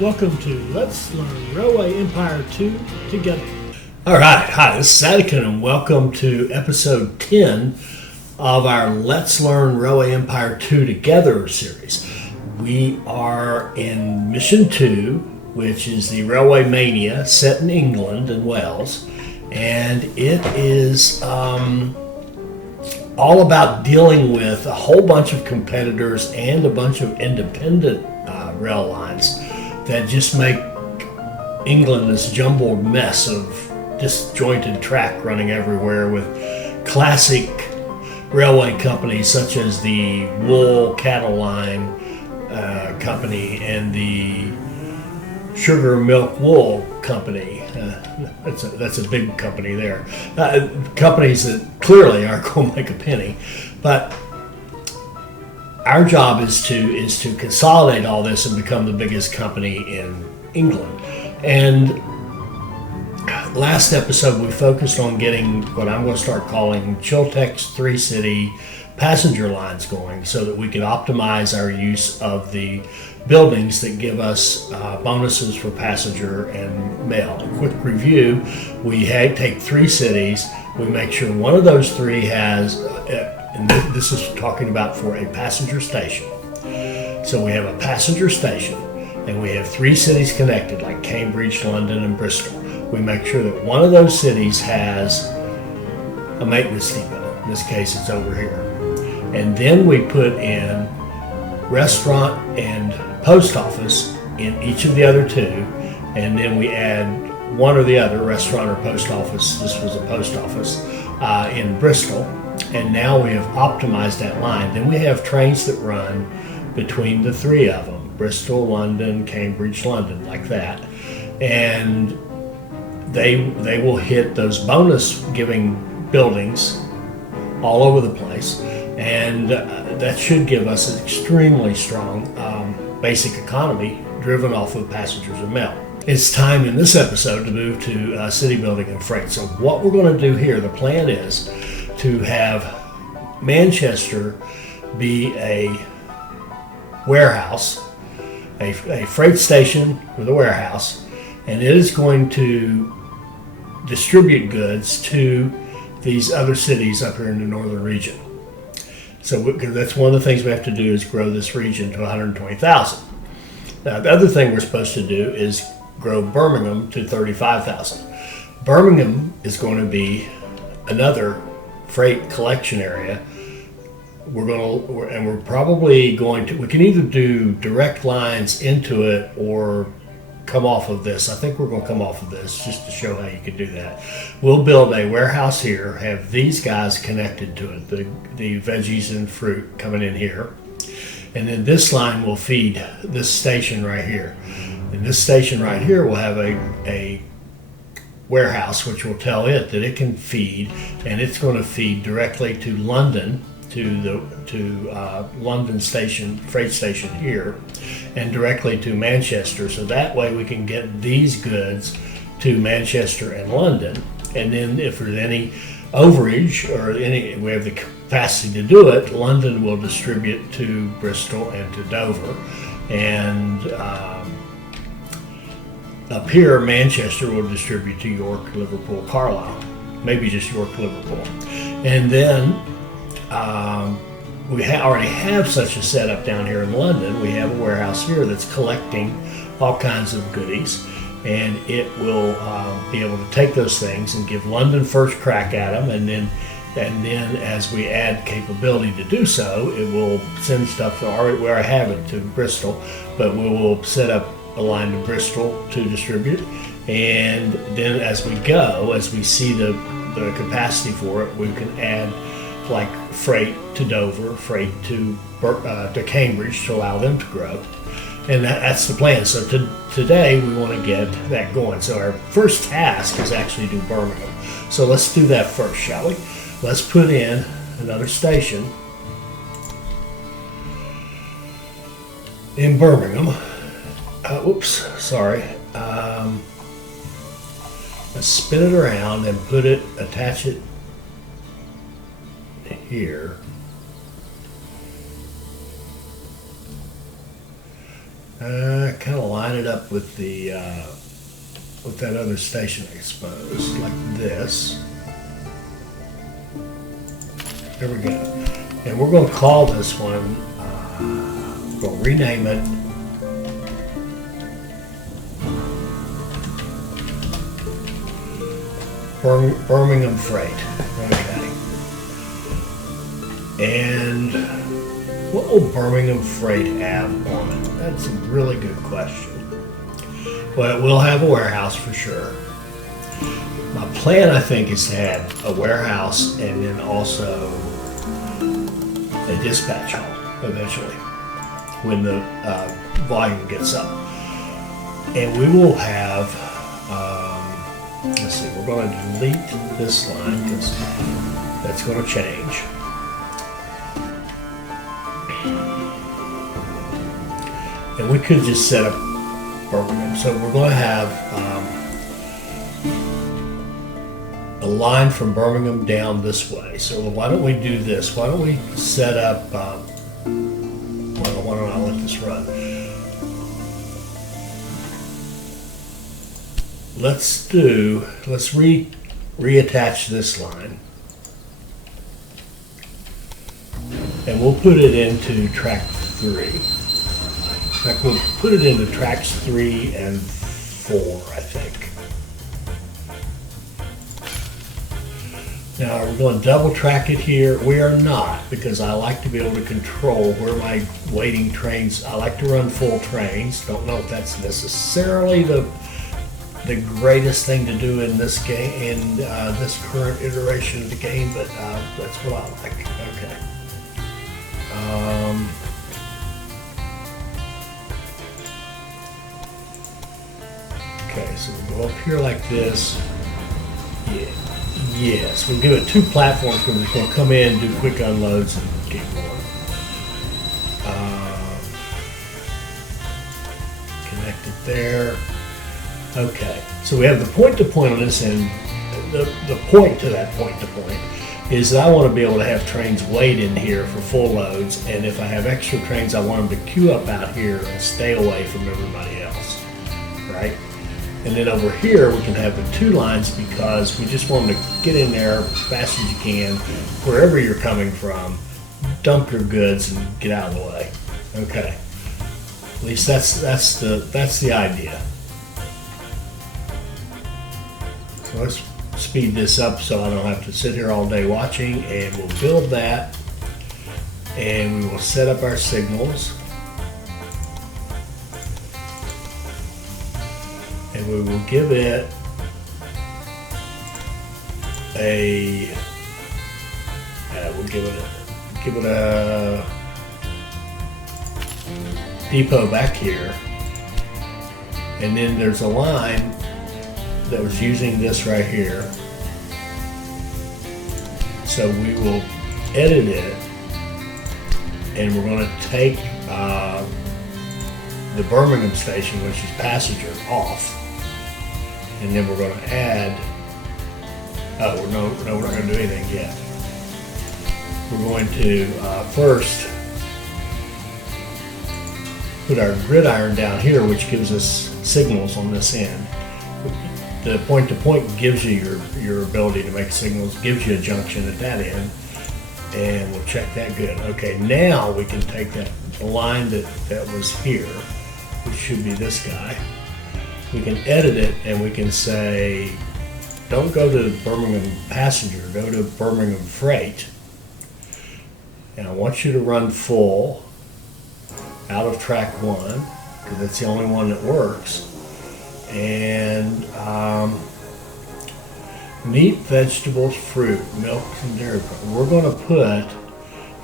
Welcome to Let's Learn Railway Empire 2 together. All right, hi, this is Atikin, and welcome to episode 10 of our Let's Learn Railway Empire 2 Together series. We are in Mission 2, which is the Railway Mania, set in England and Wales, and it is all about dealing with a whole bunch of competitors and a bunch of independent rail lines that just make England this jumbled mess of disjointed track running everywhere, with classic railway companies such as the Wool Cattle Line Company and the Sugar Milk Wool Company. That's a big company there. Companies that clearly aren't going to make a penny, but our job is to consolidate all this and become the biggest company in England. And last episode we focused on getting what I'm going to start calling Chiltex's 3-city passenger lines going, so that we could optimize our use of the buildings that give us bonuses for passenger and mail. A quick review: we take 3 cities, we make sure one of those 3 has and this is talking about for a passenger station. So we have a passenger station, and we have 3 cities connected, like Cambridge, London, and Bristol. We make sure that one of those cities has a maintenance depot. In this case, it's over here. And then we put in restaurant and post office in each of the other 2, and then we add one or the other, restaurant or post office. This was a post office in Bristol. And now we have optimized that line. Then we have trains that run between the 3 of them: Bristol, London, Cambridge, London, like that. And they will hit those bonus giving buildings all over the place. And that should give us an extremely strong basic economy driven off of passengers and mail. It's time in this episode to move to city building and freight. So what we're going to do here, the plan is to have Manchester be a warehouse, a freight station with a warehouse, and it is going to distribute goods to these other cities up here in the northern region. So that's one of the things we have to do, is grow this region to 120,000. Now, the other thing we're supposed to do is grow Birmingham to 35,000. Birmingham is going to be another freight collection area. We're probably going to, we can either do direct lines into it or come off of this. I think we're going to come off of this just to show how you can do that. We'll build a warehouse here, have these guys connected to it, the veggies and fruit coming in here, and then this line will feed this station right here. And this station right here will have a warehouse, which will tell it that it can feed, and it's going to feed directly to London, to London station, freight station here, and directly to Manchester. So that way we can get these goods to Manchester and London. And then if there's any overage or we have the capacity to do it, London will distribute to Bristol and to Dover. And up here, Manchester will distribute to York, Liverpool, Carlisle, maybe just York, Liverpool. And then we already have such a setup down here in London. We have a warehouse here that's collecting all kinds of goodies, and it will be able to take those things and give London first crack at them, and then as we add capability to do so, it will send stuff where I have it to Bristol, but we will set up a line to Bristol to distribute, and then as we go, as we see the capacity for it, we can add like freight to Dover, freight to Cambridge to allow them to grow, and that's the plan. So today we want to get that going. So our first task is actually do Birmingham. So let's do that first, shall we? Let's put in another station in Birmingham. Oops, sorry. Let's spin it around and attach it here. Kind of line it up with the with that other station exposed, like this. There we go. And we're going to call this one, we'll rename it Birmingham Freight. Okay. And what will Birmingham Freight have on it? That's a really good question. Well, it will have a warehouse for sure. My plan, I think, is to have a warehouse and then also a dispatch hall eventually when the volume gets up. And we will have, let's see, we're going to delete this line because that's going to change. And we could just set up Birmingham. So we're going to have a line from Birmingham down this way. So why don't we do this? Why don't we set up, well, why don't I let this run? Let's reattach this line. And we'll put it into track 3. In fact, we'll put it into tracks 3 and 4, I think. Now, we're going to double track it here. We are not, because I like to be able to control where my waiting trains, I like to run full trains. Don't know if that's necessarily the greatest thing to do in this game, in this current iteration of the game, but that's what I like. Okay. Okay, so we'll go up here like this. Yeah. Yes, we'll give it 2 platforms because it's going to come in, do quick unloads, and keep going. Connect it there. Okay, so we have the point-to-point on this end. The point to that point-to-point is that I want to be able to have trains wait in here for full loads, and if I have extra trains, I want them to queue up out here and stay away from everybody else, right? And then over here, we can have the 2 lines because we just want them to get in there as fast as you can, wherever you're coming from, dump your goods and get out of the way. Okay, at least that's the idea. So let's speed this up so I don't have to sit here all day watching, and we'll build that, and we will set up our signals. And we will give it we'll give it a depot back here, and then there's a line that was using this right here. So we will edit it, and we're going to take the Birmingham station, which is passenger, off. And then we're going to add, we're not going to do anything yet. We're going to first put our gridiron down here, which gives us signals on this end. The point-to-point gives you your ability to make signals, gives you a junction at that end, and we'll check that good. Okay, now we can take that line that was here, which should be this guy. We can edit it and we can say, don't go to Birmingham passenger, go to Birmingham freight. And I want you to run full out of track 1, because that's the only one that works. And meat, vegetables, fruit, milk, and dairy products. We're going to put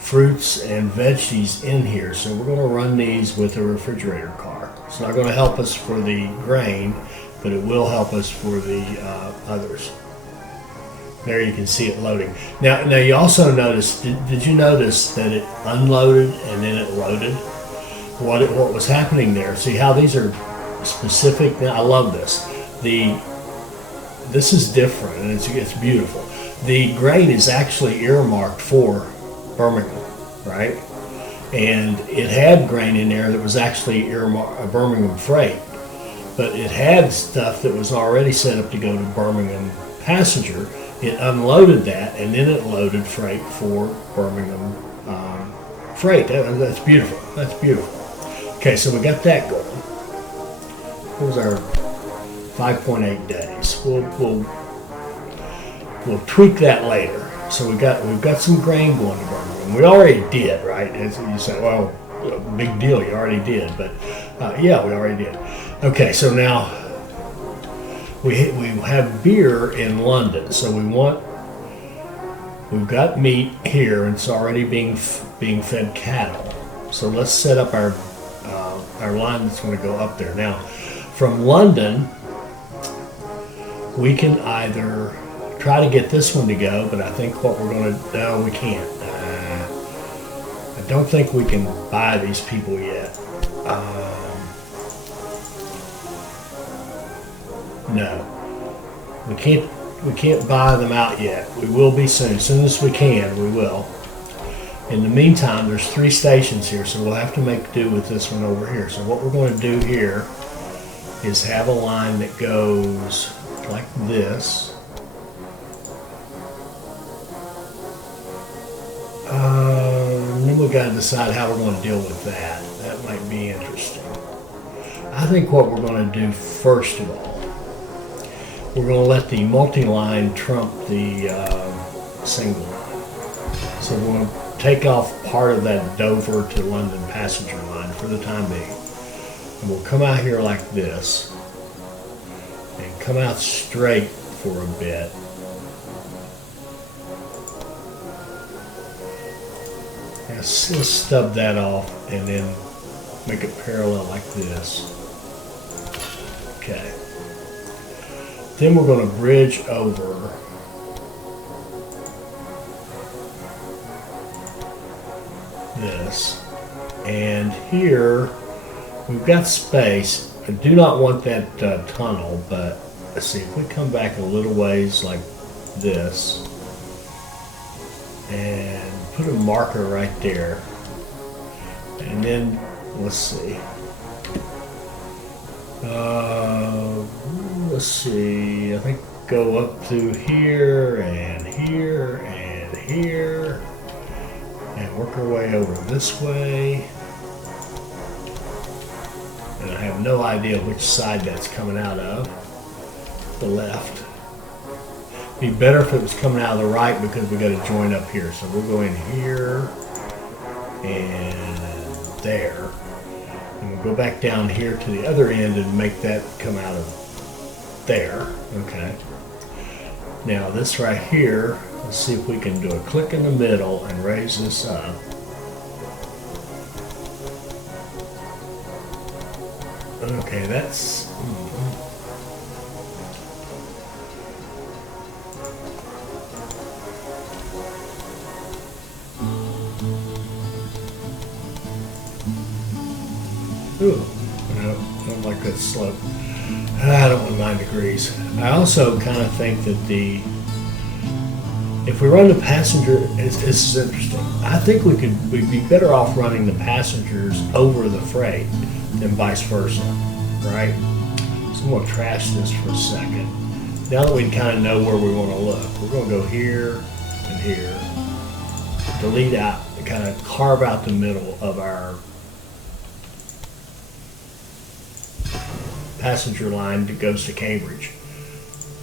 fruits and veggies in here, so we're going to run these with a refrigerator car. It's not going to help us for the grain, but it will help us for the others. There you can see it loading. Now you also notice, did you notice that it unloaded and then it loaded? What was happening there? See how these are specific? Now, I love this. This is different, and it's beautiful. The grain is actually earmarked for Birmingham, right? and it had grain in there that was actually Birmingham freight, but it had stuff that was already set up to go to Birmingham passenger. It unloaded that, and then it loaded freight for Birmingham freight. That's beautiful. That's beautiful. Okay, so we got that going. What was our 5.8 days? We'll tweak that later. So we've got some grain going to Birmingham. We already did, right? As you say, well, big deal, you already did, but yeah, we already did. Okay, so now we have beer in London, so we've got meat here, and it's already being fed cattle. So let's set up our line that's going to go up there. Now, from London, we can either try to get this one to go, but I think what we're going to, no, we can't. I don't think we can buy these people yet. No, we can't buy them out yet. We will be soon. As soon as we can, we will. In the meantime, there's 3 stations here, so we'll have to make do with this one over here. So what we're going to do here is have a line that goes like this. And then we've got to decide how we're going to deal with that. That might be interesting. I think what we're going to do first of all, we're going to let the multi-line trump the single line. So we're going to take off part of that Dover to London passenger line for the time being. And we'll come out here like this and come out straight for a bit. Let's stub that off and then make it parallel like this. Okay. Then we're going to bridge over this. And here we've got space. I do not want that tunnel, but let's see if we come back a little ways like this and put a marker right there. And then let's see. I think go up through here and here and here and work our way over this way. And I have no idea which side that's coming out of. The left. Be better if it was coming out of the right because we got to join up here. So we'll go in here and there. And we'll go back down here to the other end and make that come out of there. Okay. Now this right here, let's see if we can do a click in the middle and raise this up. Okay, that's... Ooh, no, I don't like that slope. I don't want 9 degrees. I also kind of think that if we run the passenger, this is interesting. I think we'd be better off running the passengers over the freight than vice versa, right? So I'm going to trash this for a second. Now that we kind of know where we want to look, we're going to go here and here, delete out, kind of carve out the middle of our passenger line that goes to Cambridge.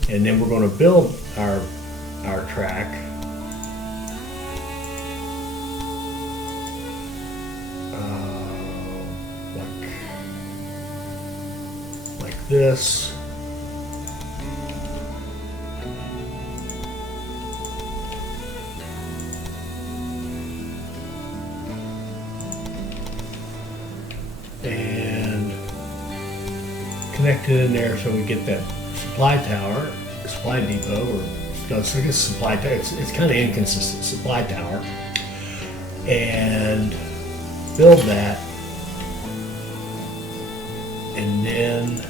And then we're going to build our track like this. And connected in there so we get that supply tower, supply depot, or no, it's like a supply tower. It's kind of inconsistent. Supply tower, and build that, and then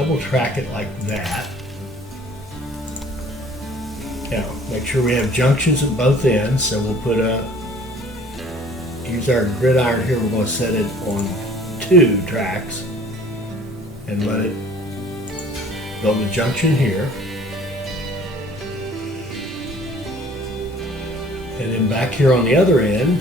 double track it like that. Now, make sure we have junctions at both ends, so we'll use our gridiron here, we're going to set it on 2 tracks and let it build a junction here. And then back here on the other end,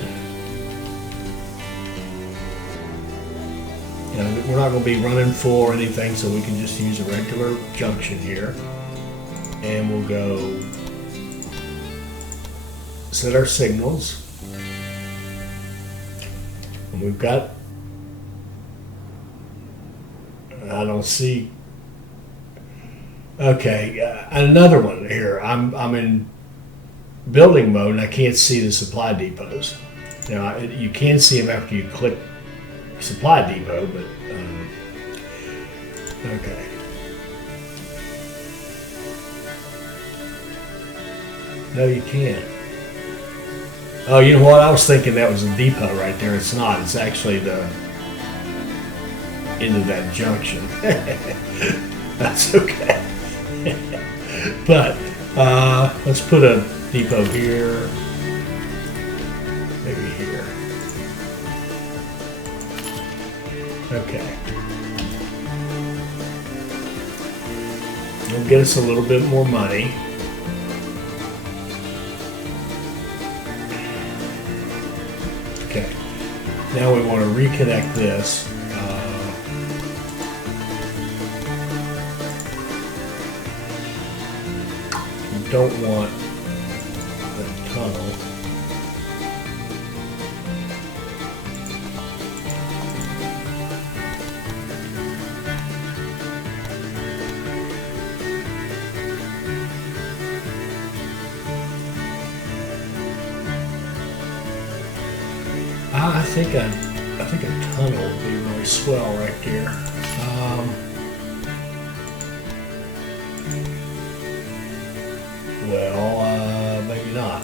we're not going to be running full or anything, so we can just use a regular junction here. And we'll go set our signals. And we've got, I don't see, okay, another one here. I'm in building mode and I can't see the supply depots. Now, you can see them after you click supply depot, but okay. No, you can't. Oh, you know what? I was thinking that was a depot right there. It's not. It's actually the end of that junction. That's okay. But let's put a depot here. Maybe here. Okay. It'll get us a little bit more money. Okay. Now we want to reconnect this. We don't want the tunnel. I think a tunnel would be really swell right here. Maybe not.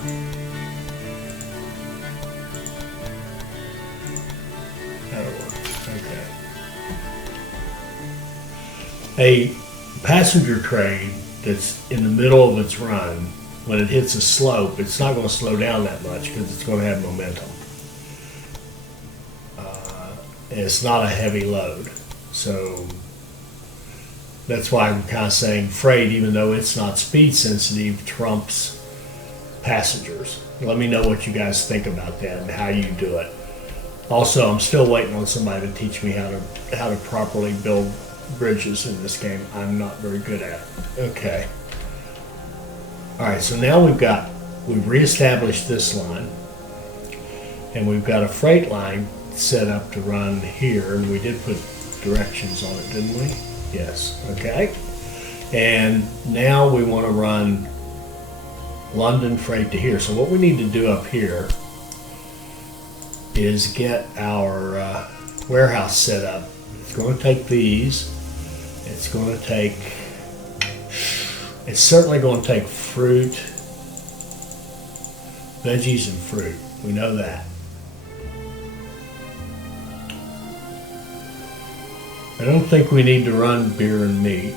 That'll work. Okay. A passenger train that's in the middle of its run, when it hits a slope, it's not going to slow down that much because it's going to have momentum. And it's not a heavy load. So that's why I'm kind of saying freight, even though it's not speed sensitive, trumps passengers. Let me know what you guys think about that and how you do it. Also, I'm still waiting on somebody to teach me how to properly build bridges in this game. I'm not very good at it. Okay. All right, so now we've reestablished this line, and we've got a freight line set up to run here, and we did put directions on it, didn't we? Yes. Okay. And now we want to run London freight to here. So what we need to do up here is get our warehouse set up. It's going to take these. It's certainly going to take fruit, veggies and fruit. We know that. I don't think we need to run beer and meat.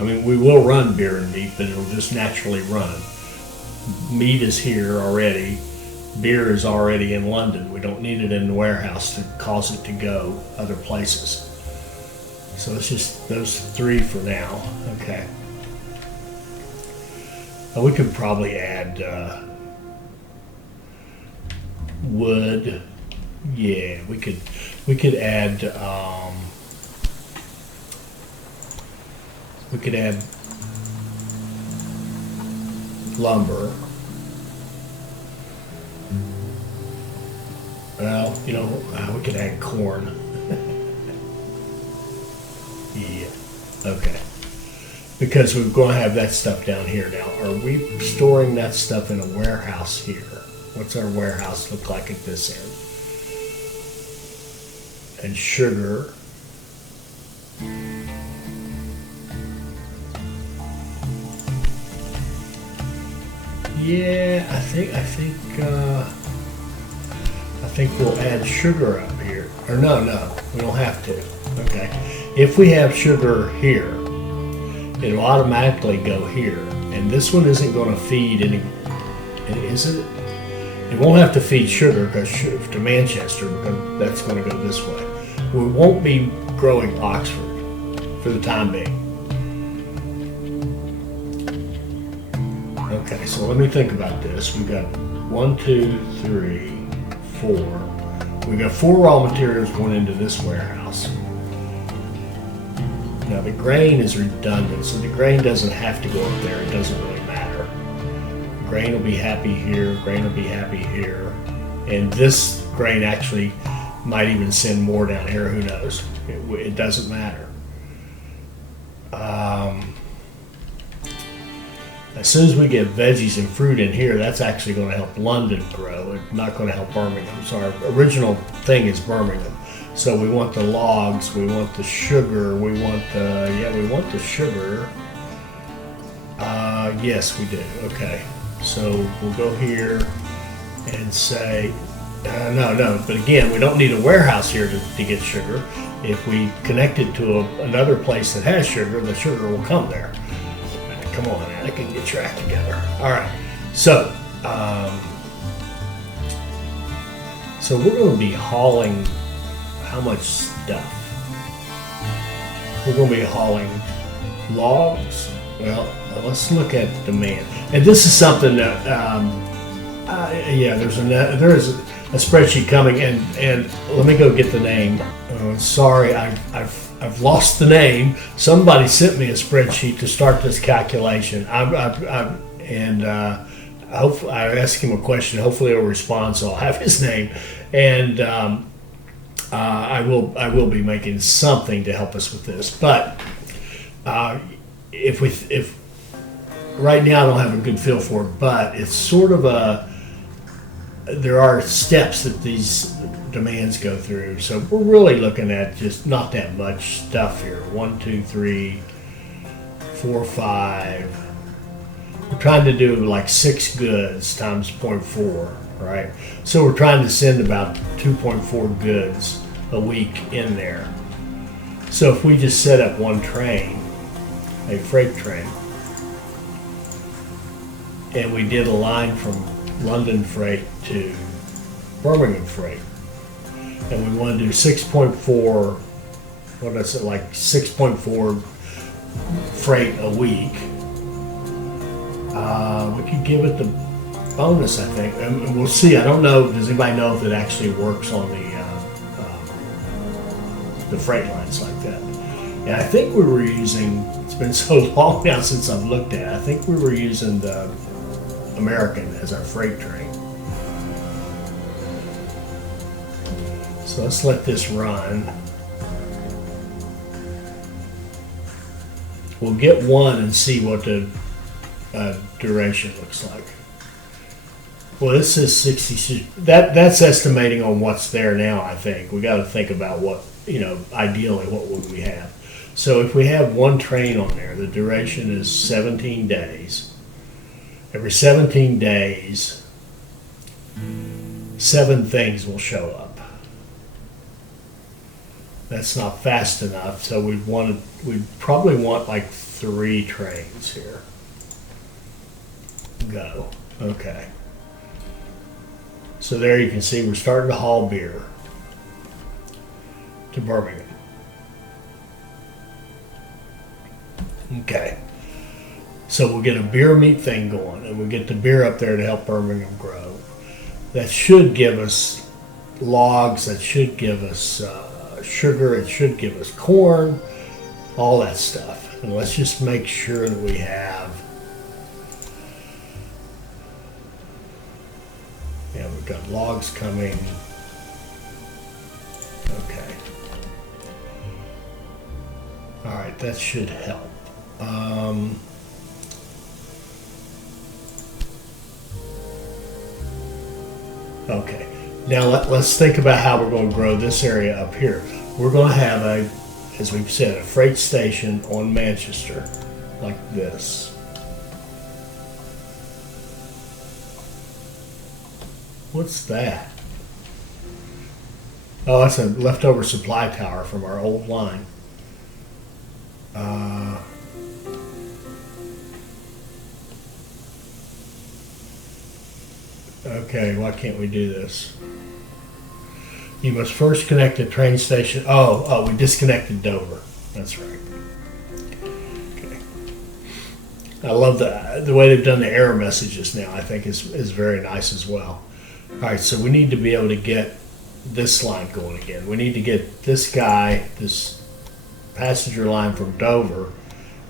I mean, we will run beer and meat, but it'll just naturally run. Meat is here already. Beer is already in London. We don't need it in the warehouse to cause it to go other places. So it's just those 3 for now. Okay. We could probably add wood. Yeah, we could add lumber. Well, we could add corn. Yeah. Okay. Because we're going to have that stuff down here now. Are we storing that stuff in a warehouse here? What's our warehouse look like at this end? And sugar. Yeah, I think we'll add sugar up here. Or no, we don't have to. Okay. If we have sugar here, it'll automatically go here. And this one isn't going to feed any, is it? It won't have to feed sugar to Manchester, because that's going to go this way. We won't be growing Oxford for the time being. Okay, so let me think about this. We've got 1, 2, 3, 4. We've got 4 raw materials going into this warehouse. Now the grain is redundant, so the grain doesn't have to go up there. It doesn't really matter. Grain will be happy here, grain will be happy here. And this grain actually might even send more down here, who knows? It doesn't matter. As soon as we get veggies and fruit in here, that's actually going to help London grow. It's not going to help Birmingham. So our original thing is Birmingham. So we want the logs, we want the sugar, we want the sugar. Yes, we do. Okay. So we'll go here and say, no, but again, we don't need a warehouse here to get sugar. If we connect it to another place that has sugar, the sugar will come there. Come on, man, I can get your act together. All right, so we're going to be hauling how much stuff? We're going to be hauling logs. Well, let's look at demand. And this is something that, there is a spreadsheet coming, and let me go get the name. Sorry, I've lost the name. Somebody sent me a spreadsheet to start this calculation. I asked him a question. Hopefully, he'll respond, so I'll have his name, and I will be making something to help us with this. But if right now I don't have a good feel for it, but it's sort of there are steps that these demands go through. So we're really looking at just not that much stuff here. 1, 2, 3, 4, 5. We're trying to do like 6 goods times 0.4, right? So we're trying to send about 2.4 goods a week in there. So if we just set up one train, a freight train, and we did a line from London freight to Birmingham freight, and we want to do 6.4, what is it, like 6.4 freight a week, we could give it the bonus, I think, and we'll see. I don't know, does anybody know if it actually works on the freight lines like that? And I think we were using, it's been so long now since I've looked at it, I think we were using the American as our freight train. So let's let this run. We'll get one and see what the duration looks like. Well, this is 60. That's estimating on what's there now, I think. We got to think about what, ideally what would we have. So if we have one train on there, the duration is 17 days. Every 17 days, 7 things will show up. That's not fast enough, so we'd probably want like 3 trains here. Go. Okay. So there you can see we're starting to haul beer to Birmingham. Okay. So we'll get a beer meat thing going, and we'll get the beer up there to help Birmingham grow. That should give us logs, that should give us sugar, it should give us corn, all that stuff. And let's just make sure that we have, we've got logs coming. Okay. All right, that should help. Okay, now let's think about how we're going to grow this area up here. We're going to have as we've said, a freight station on Manchester, like this. What's that? Oh, that's a leftover supply tower from our old line. Uh, okay, why can't we do this? You must first connect the train station. Oh, we disconnected Dover. That's right. Okay. I love the way they've done the error messages now. I think is very nice as well. All right, so we need to be able to get this line going again. We need to get this guy, this passenger line from Dover,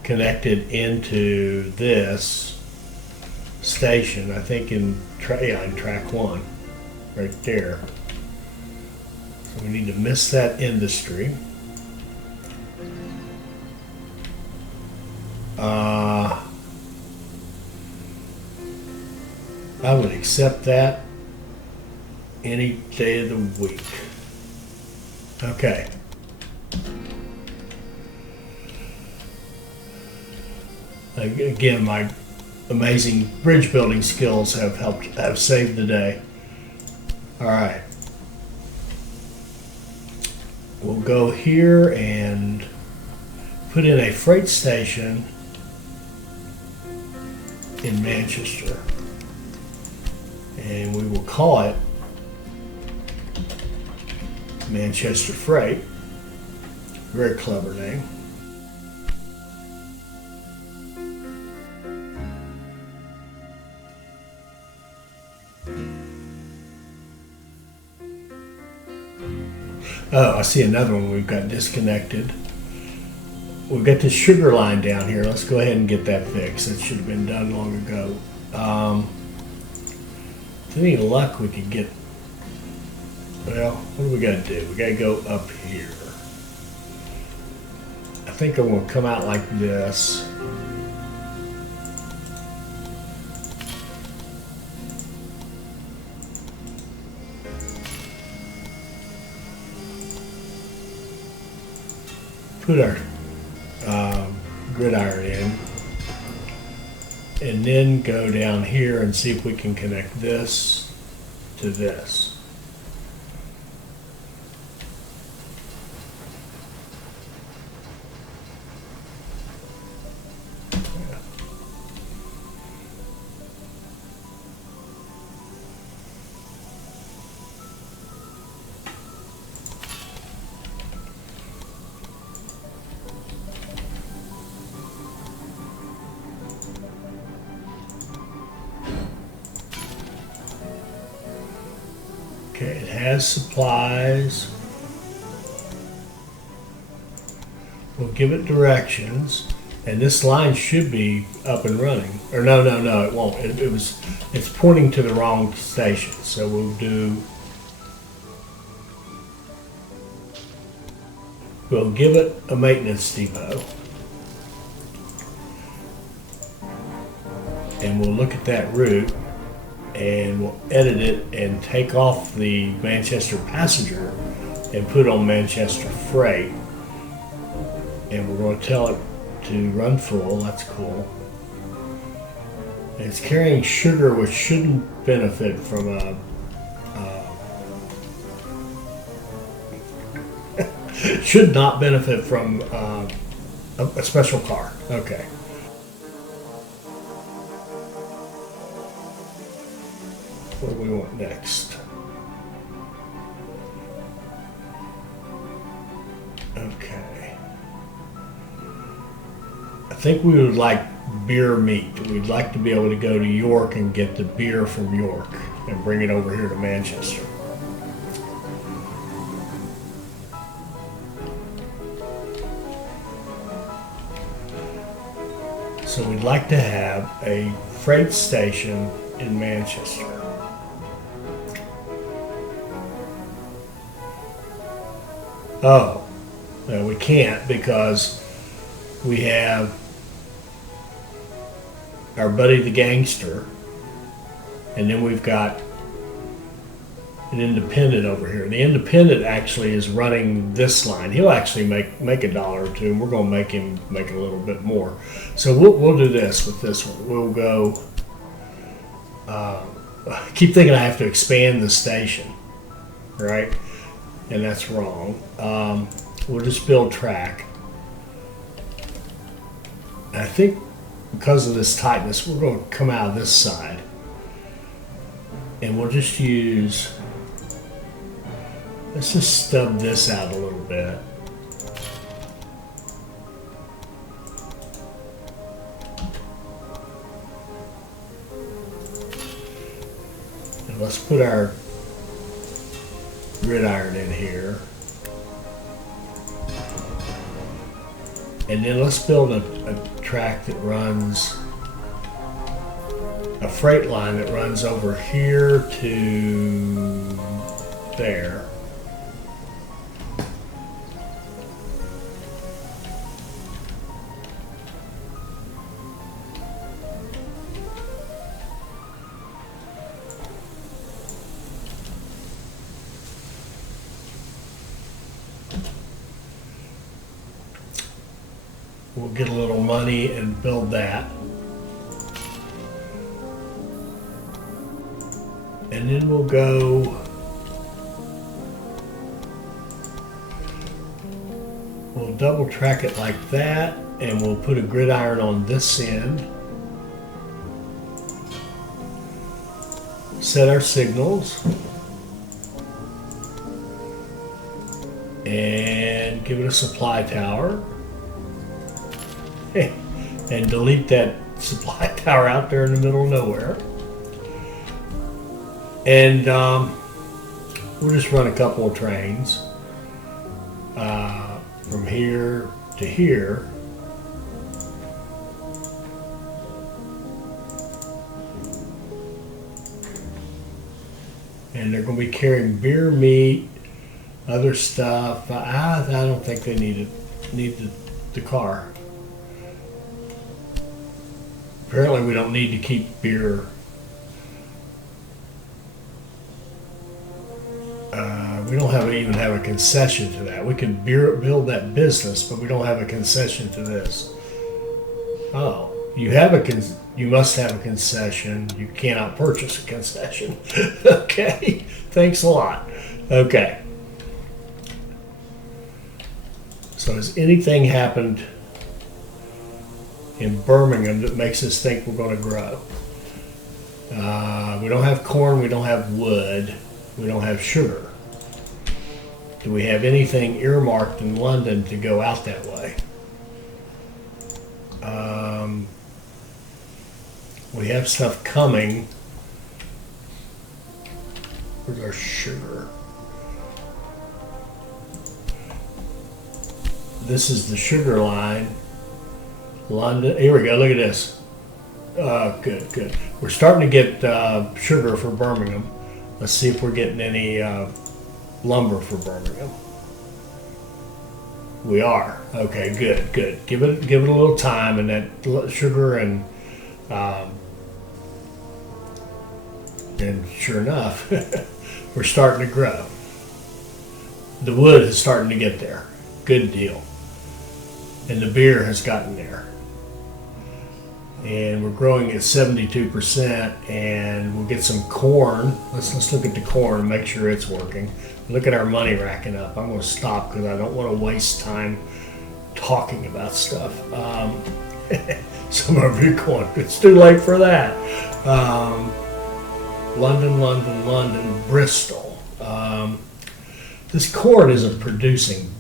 connected into this station. I think in track 1, right there. So we need to miss that industry. I would accept that any day of the week. Okay. Again, my amazing bridge building skills have saved the day. All right. We'll go here and put in a freight station in Manchester. And we will call it Manchester Freight. Very clever name. Oh, I see another one we've got disconnected. We've got this sugar line down here. Let's go ahead and get that fixed. That should have been done long ago. With any luck, we could get, well, what do we got to do? We got to go up here. I think I'm going to come out like this. Put our gridiron in, and then go down here and see if we can connect this to this. Okay, it has supplies. We'll give it directions, and this line should be up and running. Or no, it won't. It's pointing to the wrong station. So we'll give it a maintenance depot. And we'll look at that route, and we'll edit it and take off the Manchester passenger and put on Manchester freight. And we're going to tell it to run full. That's cool. And it's carrying sugar, which shouldn't benefit from should not benefit from a special car. Okay. What do we want next? Okay. I think we would like beer meat. We'd like to be able to go to York and get the beer from York and bring it over here to Manchester. So we'd like to have a freight station in Manchester. Oh, no, we can't because we have our buddy the gangster, and then we've got an independent over here. The independent actually is running this line. He'll actually make $1 or $2, and we're going to make him make a little bit more. So we'll do this with this one. We'll go. I keep thinking I have to expand the station, right? And that's wrong. We'll just build track. I think because of this tightness, we're going to come out of this side. And we'll just use, let's just stub this out a little bit. And let's put our gridiron in here. And then let's build a track that runs, a freight line that runs over here to there. We'll get a little money and build that. And then we'll go, we'll double track it like that, and we'll put a gridiron on this end. Set our signals. And give it a supply tower. And delete that supply tower out there in the middle of nowhere. And we'll just run a couple of trains from here to here. And they're going to be carrying beer, meat, other stuff. I don't think they need the car. Apparently we don't need to keep beer. We don't even have a concession to that. We can build that business, but we don't have a concession to this. Oh, you must have a concession. You cannot purchase a concession. Okay, thanks a lot. Okay. So has anything happened in Birmingham that makes us think we're going to grow? We don't have corn, we don't have wood, we don't have sugar. Do we have anything earmarked in London to go out that way? We have stuff coming. Where's our sugar? This is the sugar line. London, here we go, look at this. Good. We're starting to get sugar for Birmingham. Let's see if we're getting any lumber for Birmingham. We are. Okay, good. Give it a little time, and that sugar and sure enough, we're starting to grow. The wood is starting to get there. Good deal. And the beer has gotten there. And we're growing at 72%, and we'll get some corn. Let's look at the corn and make sure it's working. Look at our money racking up. I'm going to stop because I don't want to waste time talking about stuff. Some of you are going, it's too late for that. London, Bristol. This corn isn't producing.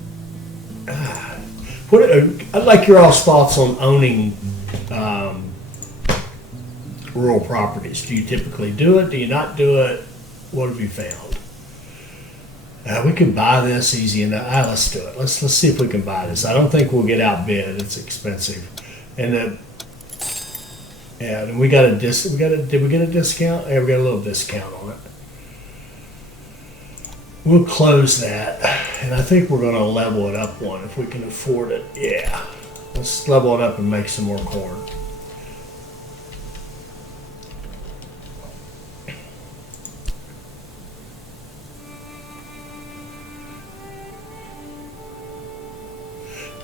I'd like your all's thoughts on owning rural properties. Do you typically do it? Do you not do it? What have you found? We can buy this easy enough. Let's do it. Let's see if we can buy this. I don't think we'll get outbid. It's expensive. And then, and we got a did we get a discount? Yeah, we got a little discount on it. We'll close that, and I think we're going to level it up one if we can afford it. Yeah, let's level it up and make some more corn.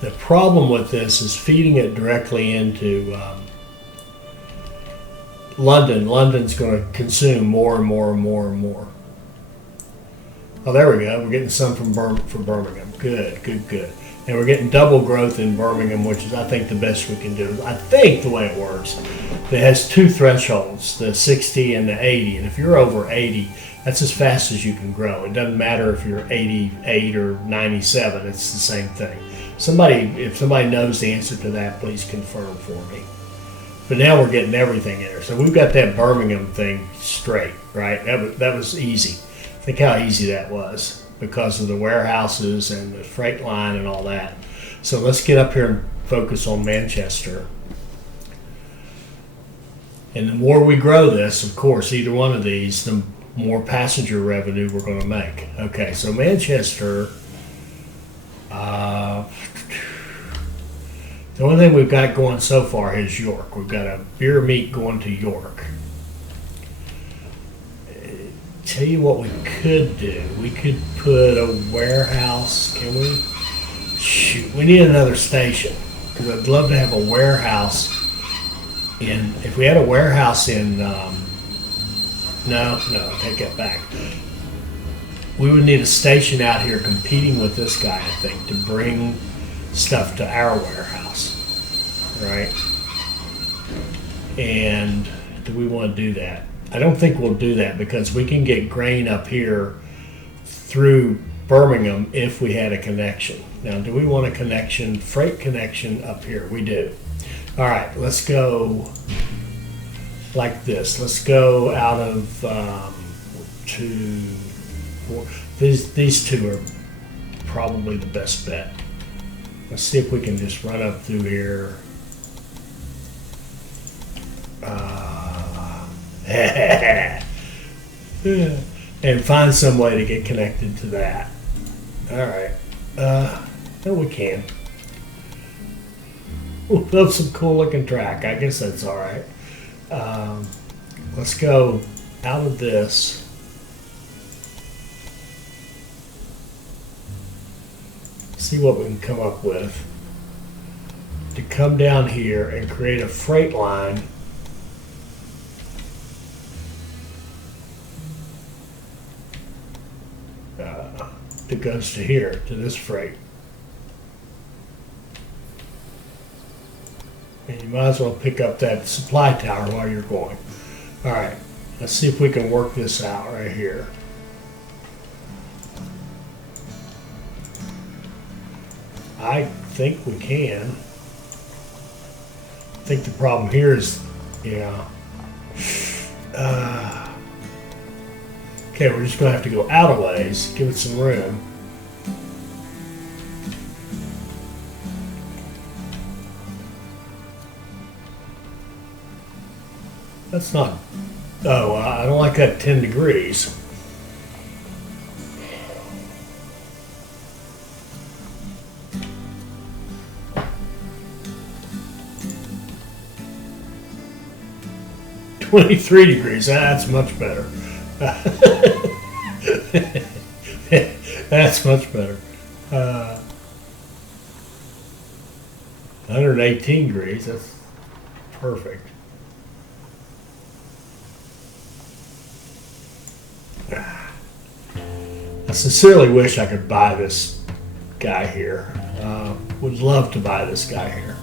The problem with this is feeding it directly into London. London's going to consume more and more and more and more. Oh, there we go. We're getting some for Birmingham. Good. And we're getting double growth in Birmingham, which is, I think, the best we can do. I think the way it works, it has two thresholds, the 60 and the 80. And if you're over 80, that's as fast as you can grow. It doesn't matter if you're 88 or 97, it's the same thing. If somebody knows the answer to that, please confirm for me. But now we're getting everything in there. So we've got that Birmingham thing straight, right? That was easy. Think how easy that was because of the warehouses and the freight line and all that. So let's get up here and focus on Manchester. And the more we grow this, of course, either one of these, the more passenger revenue we're going to make. Okay, so Manchester, the only thing we've got going so far is York. We've got a beer meat going to York. Tell you what we could do. We could put a warehouse. Can we? Shoot, we need another station because I'd love to have a warehouse in. If we had a warehouse in, no, take that back. We would need a station out here competing with this guy, I think, to bring stuff to our warehouse, right? And do we want to do that? I don't think we'll do that because we can get grain up here through Birmingham if we had a connection. Now, do we want a connection, freight connection up here? We do. All right, let's go like this. Let's go out of 2, 4. These two are probably the best bet. Let's see if we can just run up through here. And find some way to get connected to that. All right. No, we can. Ooh, that's some cool looking track. I guess that's all right. Let's go out of this. See what we can come up with to come down here and create a freight line that goes to here, to this freight. And you might as well pick up that supply tower while you're going. All right, let's see if we can work this out right here. I think we can. I think the problem here is, yeah. Okay, we're just going to have to go out a ways, give it some room. That's not, oh, I don't like that 10 degrees. $23. That's much better. That's much better. 118 degrees. That's perfect. I sincerely wish I could buy this guy here. Would love to buy this guy here.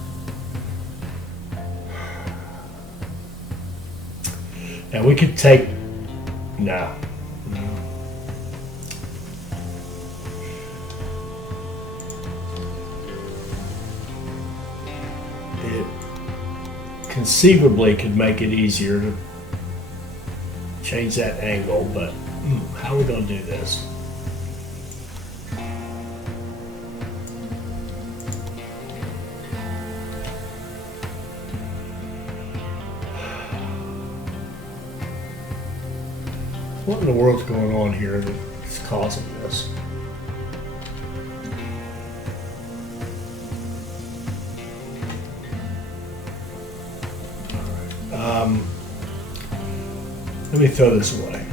Now we could take, no. It conceivably could make it easier to change that angle, but how are we going to do this? What in the world's going on here that's causing this? All right. Let me throw this away.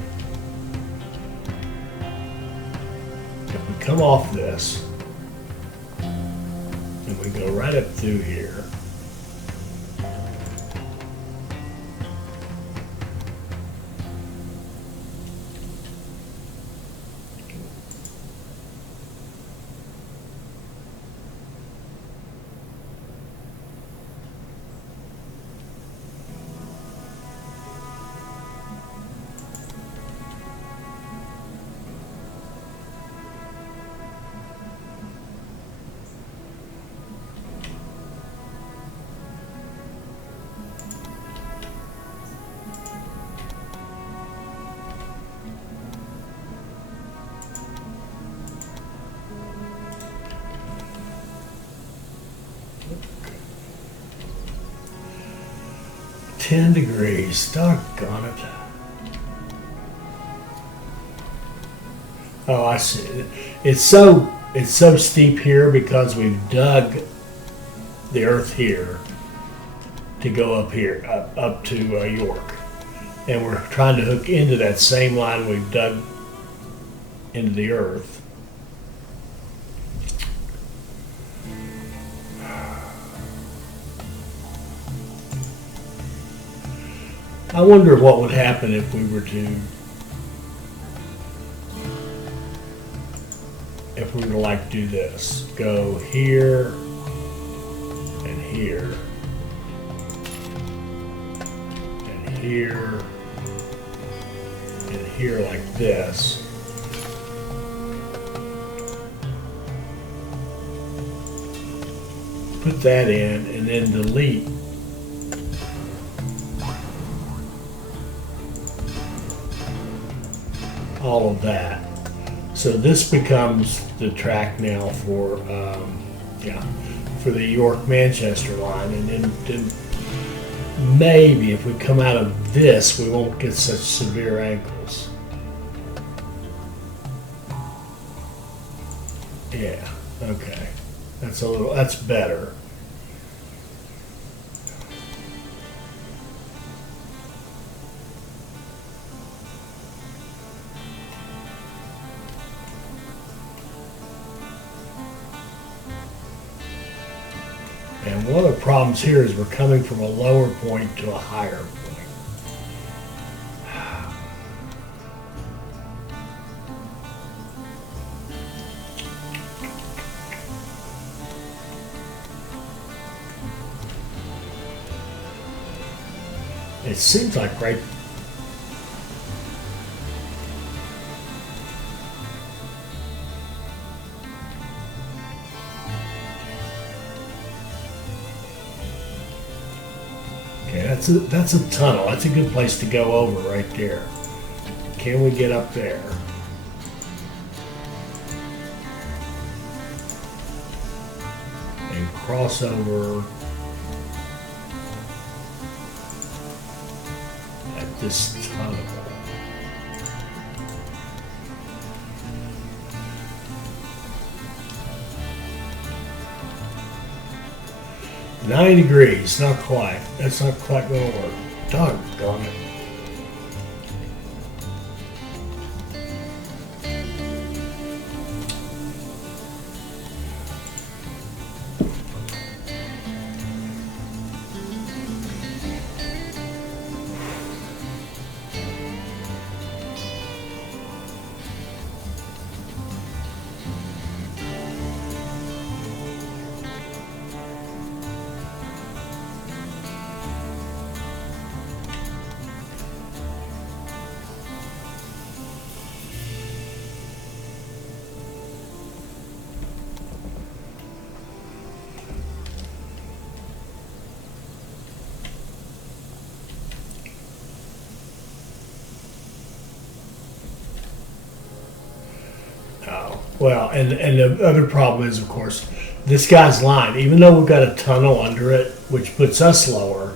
If we come off this and we go right up through here, 10 degrees. Doggone it. Oh, I see. It's so steep here because we've dug the earth here to go up here, up to York. And we're trying to hook into that same line we've dug into the earth. I wonder what would happen if we were to like do this. Go here and here and here and here like this. Put that in and then delete all of that. So this becomes the track now for the York-Manchester line, and then maybe if we come out of this, we won't get such severe ankles. Yeah, okay, that's better. And one of the problems here is we're coming from a lower point to a higher point. It seems like right. That's a tunnel. That's a good place to go over right there. Can we get up there? And cross over at this tunnel. $9 degrees, not quite. That's not quite going to work. Doggone it. Well, and the other problem is, of course, this guy's line, even though we've got a tunnel under it, which puts us lower,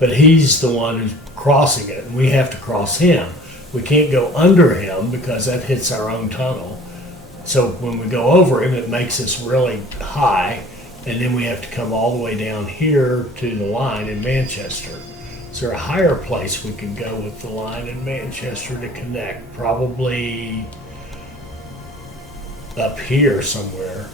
but he's the one who's crossing it, and we have to cross him. We can't go under him because that hits our own tunnel. So when we go over him, it makes us really high, and then we have to come all the way down here to the line in Manchester. Is there a higher place we could go with the line in Manchester to connect? Probably up here somewhere.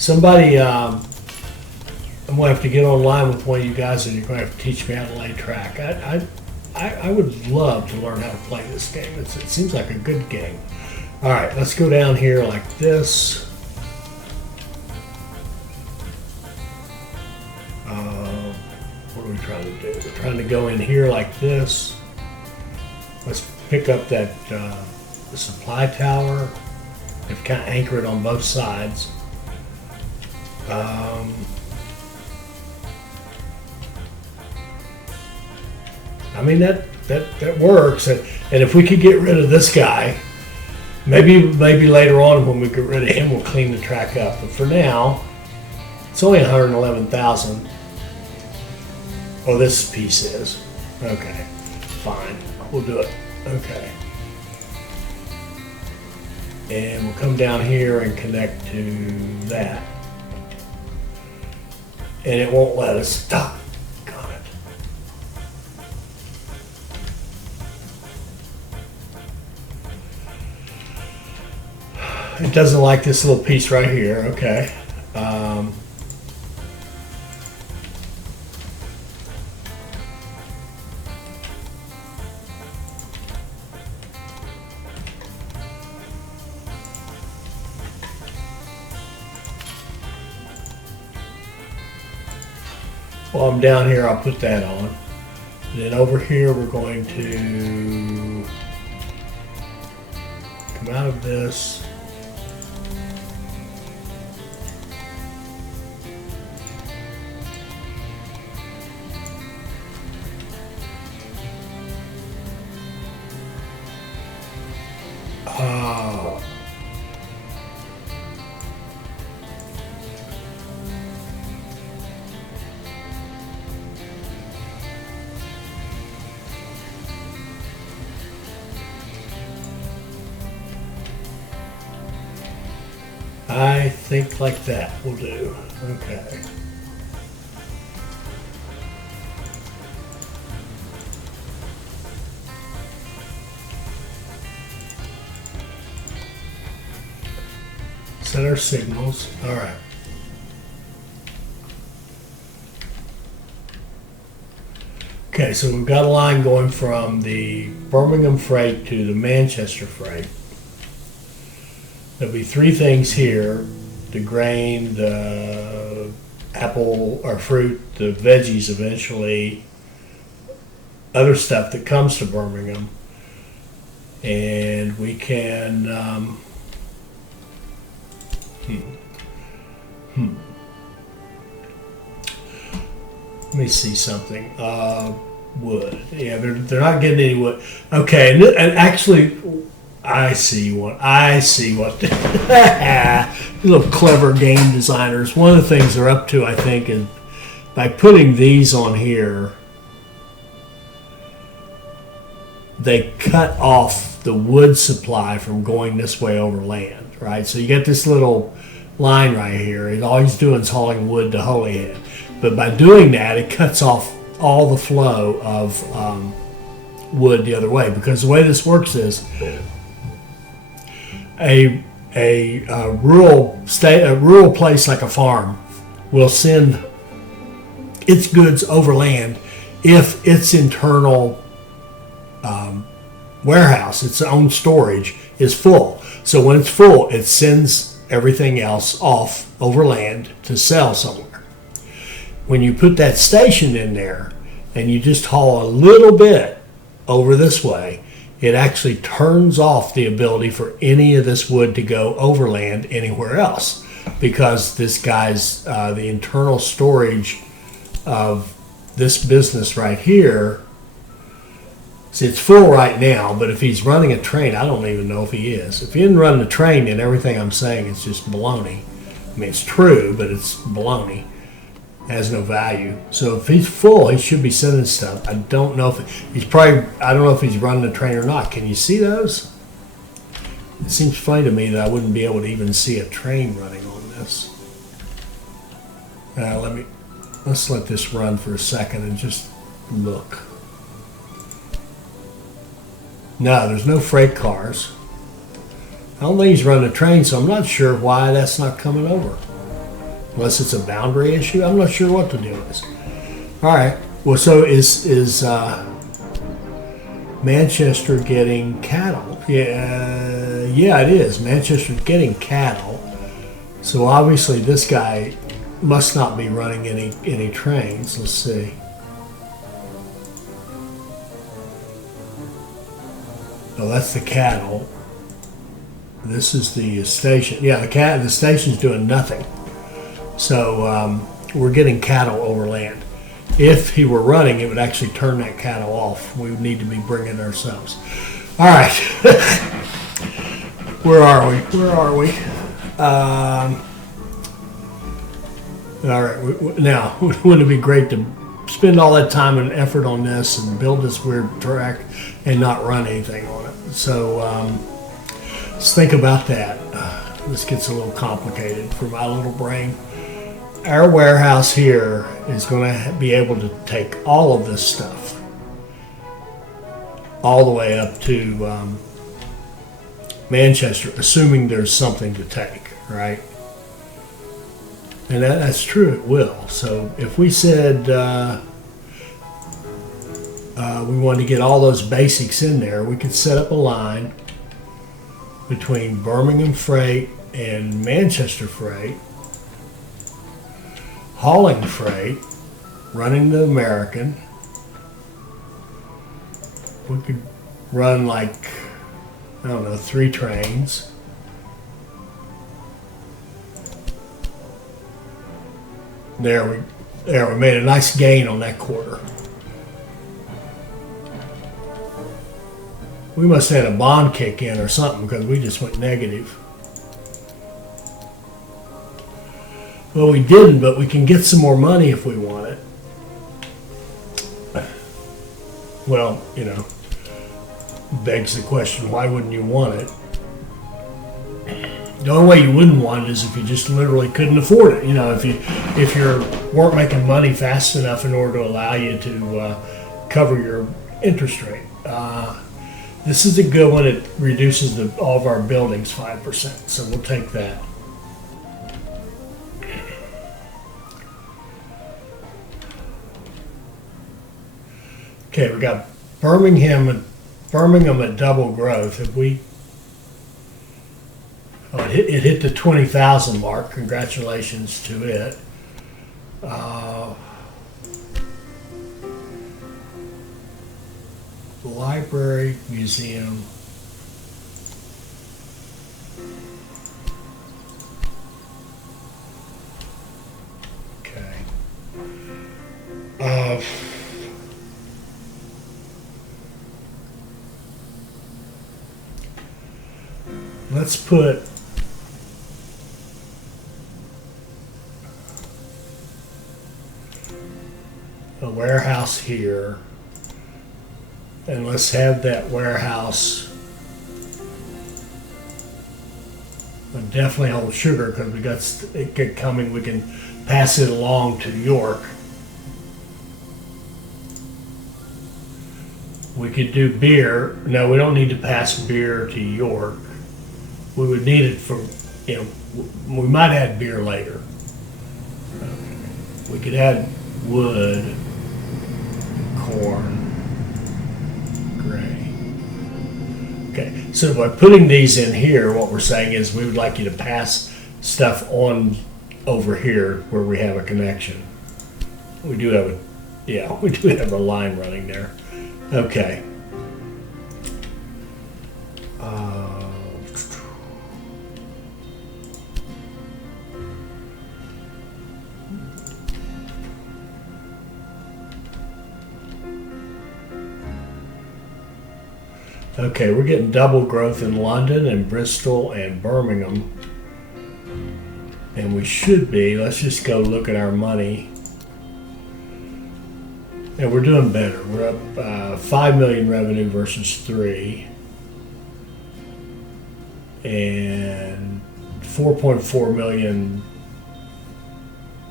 Somebody, I'm gonna have to get online with one of you guys, and you're gonna have to teach me how to lay track. I would love to learn how to play this game. It seems like a good game. All right, let's go down here like this. What are we trying to do? We're trying to go in here like this. Let's pick up that the supply tower and kind of anchor it on both sides. I mean that works, and if we could get rid of this guy, maybe later on when we get rid of him, we'll clean the track up. But for now, it's only 111,000. Oh, this piece is okay. Fine, we'll do it. Okay, and we'll come down here and connect to that, and it won't let us stop. It doesn't like this little piece right here. Okay. While I'm down here, I'll put that on. And then over here, we're going to come out of this. I think like that will do. Okay. Set our signals. All right. Okay, so we've got a line going from the Birmingham freight to the Manchester freight. There'll be three things here: the grain, the apple or fruit, the veggies eventually, other stuff that comes to Birmingham. And we can, let me see something. Wood. Yeah, they're not getting any wood. Okay, and actually, I see what. Little clever game designers. One of the things they're up to, I think, is by putting these on here, they cut off the wood supply from going this way over land, right? So you get this little line right here, and all he's doing is hauling wood to Holyhead. But by doing that, it cuts off all the flow of wood the other way, because the way this works is a rural place like a farm will send its goods overland if its internal warehouse, its own storage, is full. So when it's full, it sends everything else off overland to sell somewhere. When you put that station in there and you just haul a little bit over this way, it actually turns off the ability for any of this wood to go overland anywhere else, because this guy's the internal storage of this business right here. See, it's full right now, but if he's running a train, I don't even know if he is. If he isn't running a train, then everything I'm saying is just baloney. I mean, it's true, but it's baloney. It has no value. So if he's full, he should be sending stuff. I don't know if I don't know if he's running a train or not. Can you see those? It seems funny to me that I wouldn't be able to even see a train running on this. Let's let this run for a second and just look. No, there's no freight cars. I don't think he's running a train, so I'm not sure why that's not coming over. unless it's a boundary issue. I'm not sure what the deal is. All right. Well, so is Manchester getting cattle? Yeah, it is. Manchester's getting cattle. So obviously this guy must not be running any trains. Let's see. Oh, that's the cattle. This is the station. Yeah, the station's doing nothing. So we're getting cattle over land. If he were running, it would actually turn that cattle off. We would need to be bringing it ourselves. All right. Where are we? All right. Now, wouldn't it be great to spend all that time and effort on this and build this weird track and not run anything on it? So let's think about that. This gets a little complicated for my little brain. Our warehouse here is going to be able to take all of this stuff all the way up to Manchester, assuming there's something to take, right? And that's true, it will. So if we said we wanted to get all those basics in there, we could set up a line between Birmingham Freight and Manchester Freight, hauling freight, running the American. We could run like, I don't know, 3 trains. There we made a nice gain on that quarter. We must have had a bond kick in or something because we just went negative. Well, we didn't, but we can get some more money if we want it. Well, begs the question, why wouldn't you want it? The only way you wouldn't want it is if you just literally couldn't afford it. If you weren't making money fast enough in order to allow you to cover your interest rate. This is a good one. It reduces all of our buildings 5%, so we'll take that. Okay, we got Birmingham at double growth. Have we? Oh, it hit the 20,000 mark. Congratulations to it. Library, museum. Okay. Let's put a warehouse here, and let's have that warehouse definitely hold sugar because we got it coming. We can pass it along to York. We could do beer. No, we don't need to pass beer to York. We would need it for, we might add beer later. We could add wood, corn, gray. Okay, so by putting these in here, what we're saying is we would like you to pass stuff on over here where we have a connection. We do have a line running there. Okay. Okay, we're getting double growth in London and Bristol and Birmingham. And we should be, let's just go look at our money. And we're doing better. We're up 5 million revenue versus 3. And 4.4 million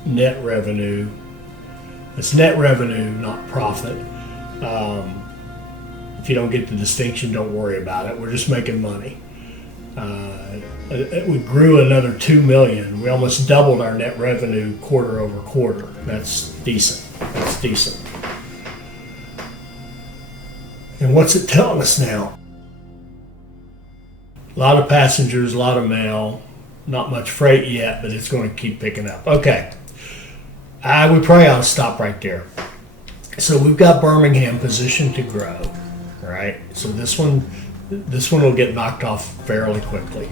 net revenue. It's net revenue, not profit. If you don't get the distinction, don't worry about it. We're just making money. We grew another 2 million. We almost doubled our net revenue quarter over quarter. That's decent. That's decent. And what's it telling us now? A lot of passengers, a lot of mail, not much freight yet, but it's going to keep picking up. Okay. I would probably ought to stop right there. So we've got Birmingham positioned to grow, right? So this one will get knocked off fairly quickly.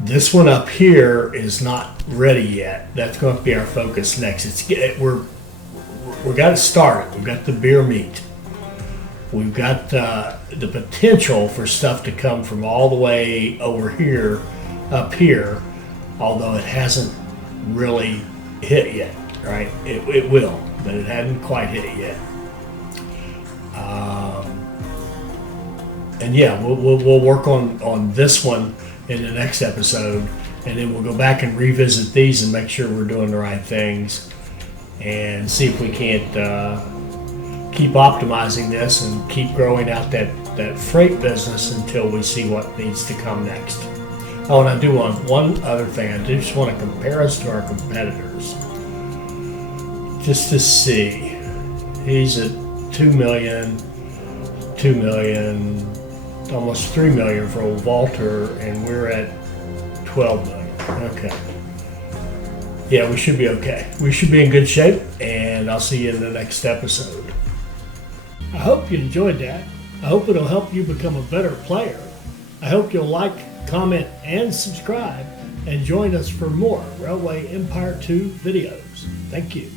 This one up here is not ready yet. That's going to be our focus next. We got it started. We've got the beer meat. We've got the potential for stuff to come from all the way over here, up here, although it hasn't really hit yet, right? It will, but it hadn't quite hit yet. And yeah, we'll work on this one in the next episode, and then we'll go back and revisit these and make sure we're doing the right things, and see if we can't keep optimizing this and keep growing out that freight business until we see what needs to come next. Oh, and I do want one other thing. I just want to compare us to our competitors, just to see. He's at 2 million, almost 3 million for old Walter, and we're at 12 million. Okay. Yeah, we should be okay. We should be in good shape, and I'll see you in the next episode. I hope you enjoyed that. I hope it'll help you become a better player. I hope you'll like, comment, and subscribe, and join us for more Railway Empire 2 videos. Thank you.